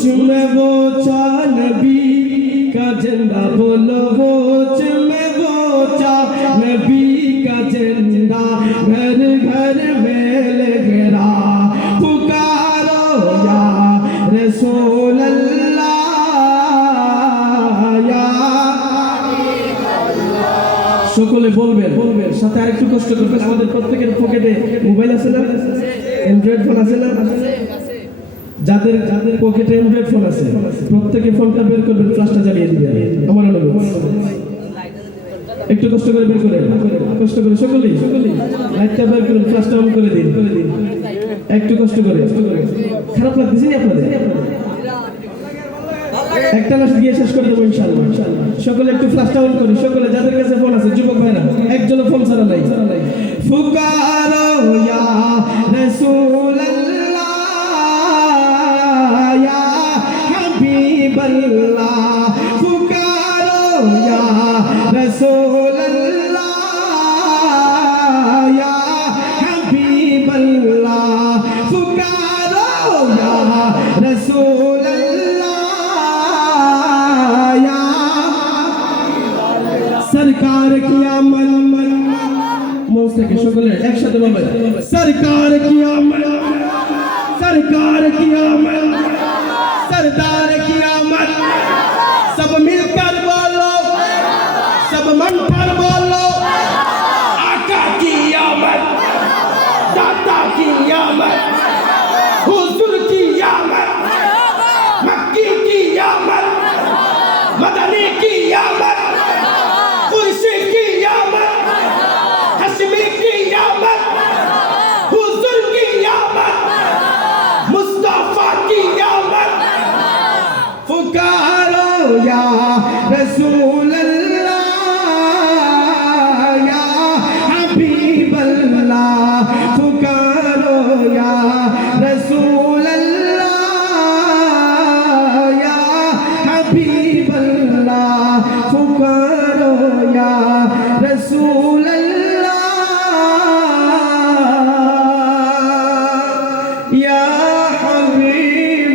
सोच में वो चानबी का झंडा बोलो सोच में वो चानबी का झंडा घर घर में लहरा पुकारो या रसूल সকলে বলবেন বলবেন, সাথে আরেকটু কষ্ট করবেন। আমাদের প্রত্যেকের পকেটে মোবাইল আছে না? অ্যান্ড্রয়েড ফোন আছে না? যাদের যাদের পকেটে অ্যান্ড্রয়েড ফোন আছে, প্রত্যেকে ফোনটা বের করবেন ফ্লাশটা জ্বালিয়ে দিবেন। আমার অনুরোধ। একটু কষ্ট করে বের করেন। কষ্ট করে সকলেই সকলেই। লাইটটা বের করেন ফ্লাশটা অন করে দিন। করে একটু কষ্ট করে। খারাপ লাগতেছে না আপনাদের? একটা লাশ দিয়ে শেষ করে দেবো ইনশাআল্লাহ। সকলে একটু ফ্লাশটা অন করি সকলে যাদের কাছে ফোন আছে, যুবক ভাইরা, একজনও ফোন ছাড়া নাই। ফুকারো সরকার কি আমল মঞ্চ থেকে সকলে একসাথে বলবেন, সরকার কি আমল সরকার কি আমল সরদার दादा की आमद हुजूर की आमद मक्की की आमद मदनी की आमद कुर्सी की आमद हशमी की आमद हुजूर की आमद मुस्तफा की आमद पुकारो या रसूल حبيب